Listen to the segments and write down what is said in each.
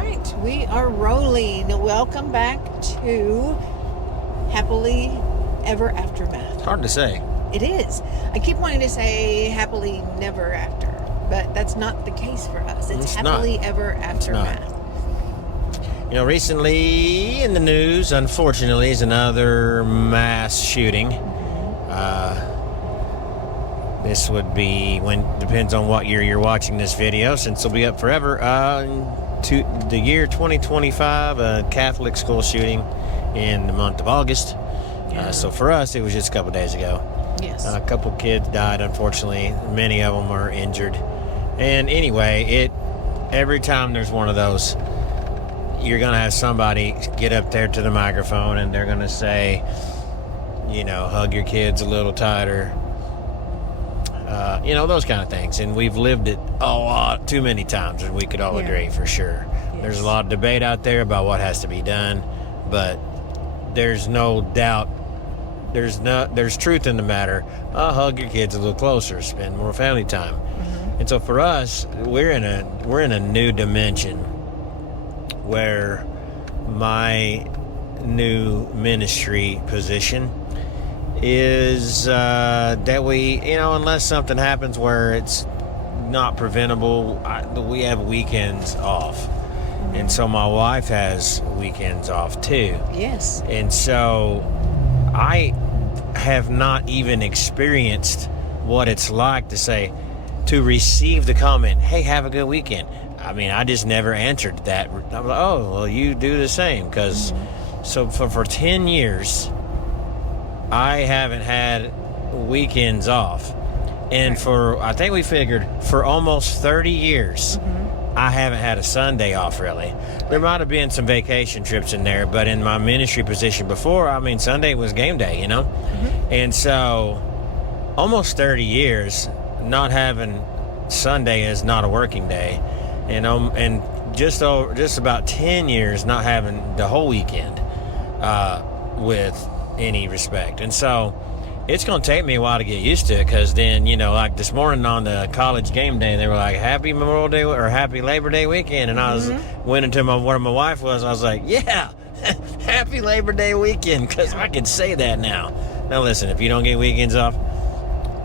right, we are rolling. Welcome back to Happily Ever Aftermath. It's hard to say. It is. I keep wanting to say Happily Never After, but that's not the case for us. It's Happily Ever Aftermath. You know, recently in the news, unfortunately, is another mass shooting. This would be depends on what year you're watching this video, since it'll be up forever. To the year 2025, a Catholic school shooting in the month of August. So for us, it was just a couple days ago. Yes. A couple kids died, unfortunately. Many of them are injured. And anyway, every time there's one of those, you're going to have somebody get up there to the microphone and they're going to say, you know, hug your kids a little tighter. You know, those kind of things. And we've lived it a lot, too many times, and we could all agree for sure. Yes. There's a lot of debate out there about what has to be done, but there's no doubt, there's truth in the matter. Hug your kids a little closer, spend more family time. And so for us, we're in a new dimension where my new ministry position is that we, you know, unless something happens where it's not preventable, we have weekends off. And so my wife has weekends off too. Yes. And so I have not even experienced what it's like to receive the comment, hey, have a good weekend. I mean, I just never answered that. I'm like, oh, well, you do the same. Because so for 10 years, I haven't had weekends off. And I think we figured for almost 30 years, I haven't had a Sunday off, really. There might have been some vacation trips in there, but in my ministry position before, I mean, Sunday was game day, you know? And so almost 30 years, not having Sunday is not a working day. And just about 10 years not having the whole weekend with any respect. And so it's going to take me a while to get used to it, because then, you know, like this morning on the college game day, they were like, happy Memorial Day or happy Labor Day weekend. And I went into where my wife was. I was like, yeah, happy Labor Day weekend, because I can say that now. Now, listen, if you don't get weekends off,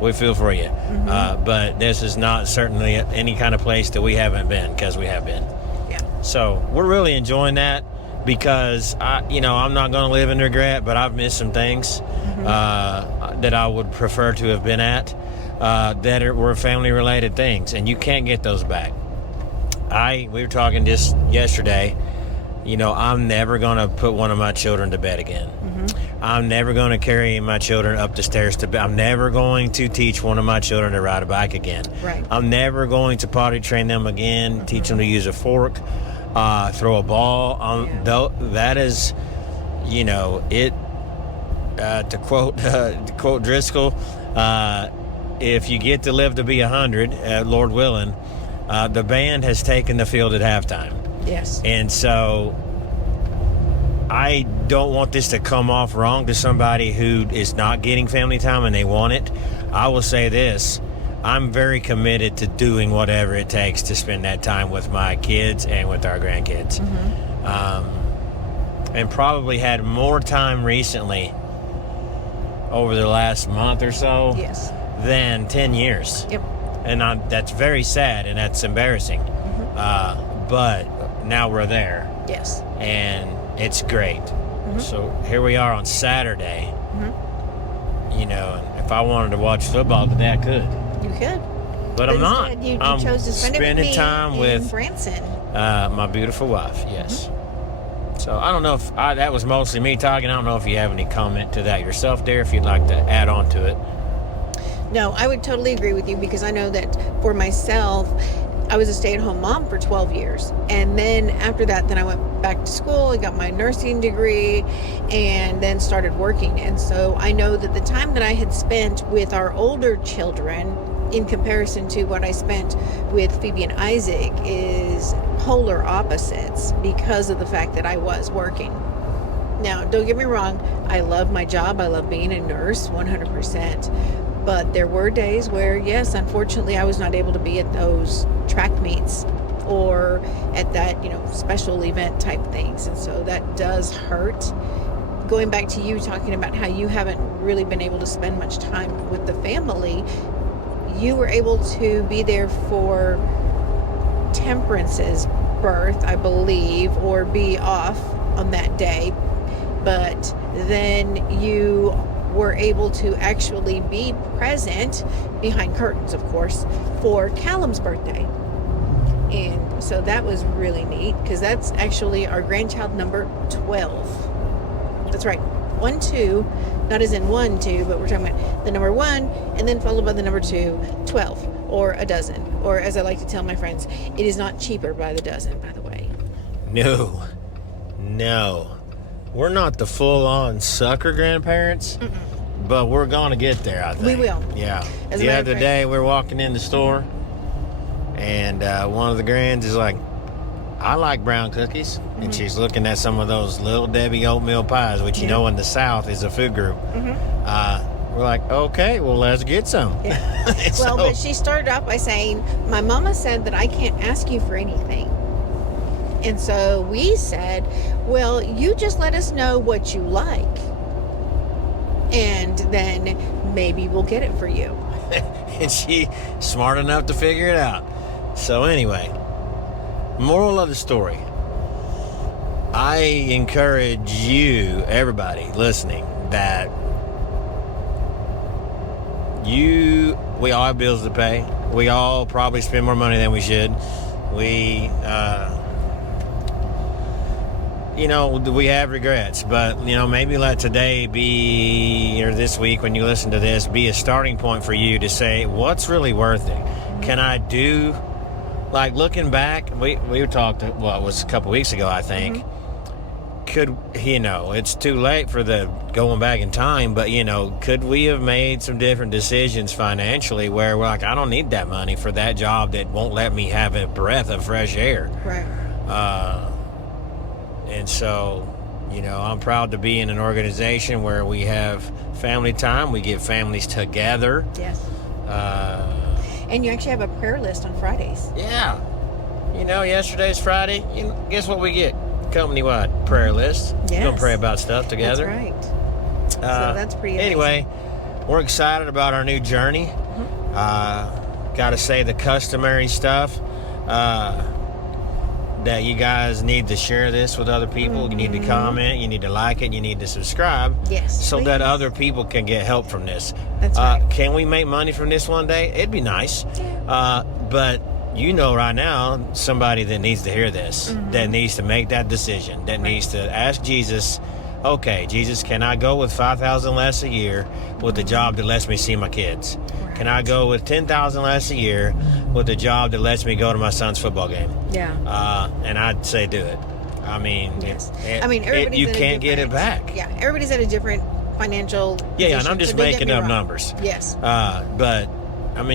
we feel for you. But this is not certainly any kind of place that we haven't been, because we have been. Yeah. So we're really enjoying that, because I'm not going to live in regret, but I've missed some things that I would prefer to have been at that were family-related things, and you can't get those back. We were talking just yesterday. You know, I'm never going to put one of my children to bed again. I'm never going to carry my children up the stairs to bed. I'm never going to teach one of my children to ride a bike again. Right. I'm never going to potty train them again, teach them to use a fork, throw a ball. That is, you know, it. To quote Driscoll, if you get to live to be 100, Lord willing, the band has taken the field at halftime. Yes. And so I don't want this to come off wrong to somebody who is not getting family time and they want it. I will say this. I'm very committed to doing whatever it takes to spend that time with my kids and with our grandkids. And probably had more time recently over the last month or so than 10 years. Yep. And that's very sad and that's embarrassing. But now we're there. Yes. And it's great. So here we are on Saturday. You know, if I wanted to watch football today, I could. You could. But I'm not. You I'm chose to spend spending time with Branson. My beautiful wife, yes. So I don't know if that was mostly me talking. I don't know if you have any comment to that yourself there, if you'd like to add on to it. No, I would totally agree with you, because I know that for myself, I was a stay-at-home mom for 12 years. And then after that, I went back to school. I got my nursing degree and then started working. And so I know that the time that I had spent with our older children in comparison to what I spent with Phoebe and Isaac is polar opposites, because of the fact that I was working. Now, don't get me wrong. I love my job. I love being a nurse 100%. But there were days where, yes, unfortunately, I was not able to be at those track meets or at that, special event type things. And so that does hurt. Going back to you talking about how you haven't really been able to spend much time with the family, you were able to be there for Temperance's birth, I believe, or be off on that day. But then you were able to actually be present behind curtains, of course, for Callum's birthday. And so that was really neat, because that's actually our grandchild number 12. That's right. 1, 2, not as in 1, 2, but we're talking about the number 1 and then followed by the number 2, 12, or a dozen. Or as I like to tell my friends, it is not cheaper by the dozen, by the way. No. We're not the full-on sucker grandparents, but we're going to get there, I think. We will. Yeah. As a The matter other of fact- day, we were walking in the store, and one of the grands is like, I like brown cookies. And she's looking at some of those Little Debbie oatmeal pies, which you know in the South is a food group. We're like, okay, well, let's get some. Yeah. Well, but she started off by saying, my mama said that I can't ask you for anything. And so we said, well, you just let us know what you like. And then maybe we'll get it for you. And she smart enough to figure it out. So anyway, moral of the story. I encourage you, everybody listening, that we all have bills to pay. We all probably spend more money than we should. We have regrets, but maybe let today be, or this week when you listen to this, be a starting point for you to say, what's really worth it? Can I do, like, looking back, we talked, it was a couple weeks ago, I think. Could, it's too late for the going back in time, but could we have made some different decisions financially where we're like, I don't need that money for that job that won't let me have a breath of fresh air. Right. And so, I'm proud to be in an organization where we have family time. We get families together. Yes. And you actually have a prayer list on Fridays. Yeah. Yesterday's Friday. Guess what we get? Company-wide prayer list. Yes. Gonna pray about stuff together. That's right. So that's pretty amazing. Anyway, we're excited about our new journey. Got to say the customary stuff. That you guys need to share this with other people. You need to comment. You need to like it. You need to subscribe. Yes, so that please. other people can get help from this. That's right. Can we make money from this one day? It'd be nice. But right now, somebody that needs to hear this, that needs to make that decision, that needs to ask Jesus, okay, Jesus, can I go with $5,000 less a year with a job that lets me see my kids? Right. Can I go with $10,000 less a year with a job that lets me go to my son's football game? Yeah. And I'd say do it. I mean, Yes. everybody's you can't get it back. Yeah. Everybody's at a different financial Yeah, and I'm position, just so don't get making me up wrong. numbers. Yes. But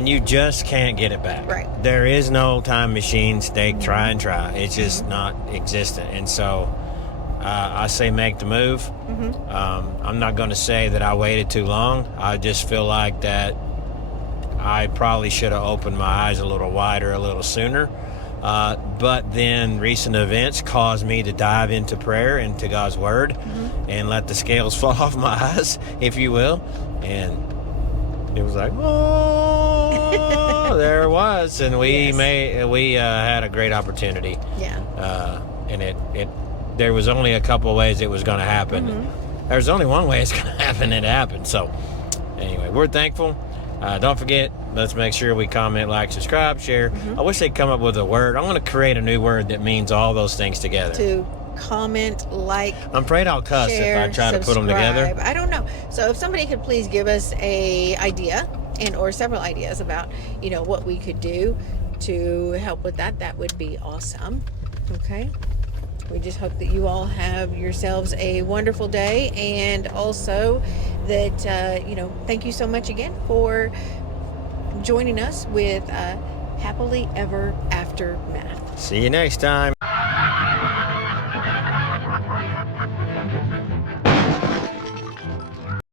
you just can't get it back. Right. There is no time machines. They try and try. It's just not existent. And so I say make the move. I'm not going to say that I waited too long. I just feel like that I probably should have opened my eyes a little wider a little sooner. But then recent events caused me to dive into prayer, into God's Word, and let the scales fall off my eyes, if you will. And it was like, oh, there it was. And we had a great opportunity. Yeah. And there was only a couple of ways it was going to happen. There's only one way it's going to happen, and it happened. So anyway, we're thankful. Don't forget, let's make sure we comment, like, subscribe, share. I wish they'd come up with a word. I'm going to create a new word that means all those things together. To comment, like, I'm afraid I'll cuss share, if I try to put them together. subscribe. I don't know. So if somebody could please give us a idea or several ideas about, what we could do to help with that would be awesome. Okay. We just hope that you all have yourselves a wonderful day, and also that, thank you so much again for joining us with Happily Ever After Math. See you next time.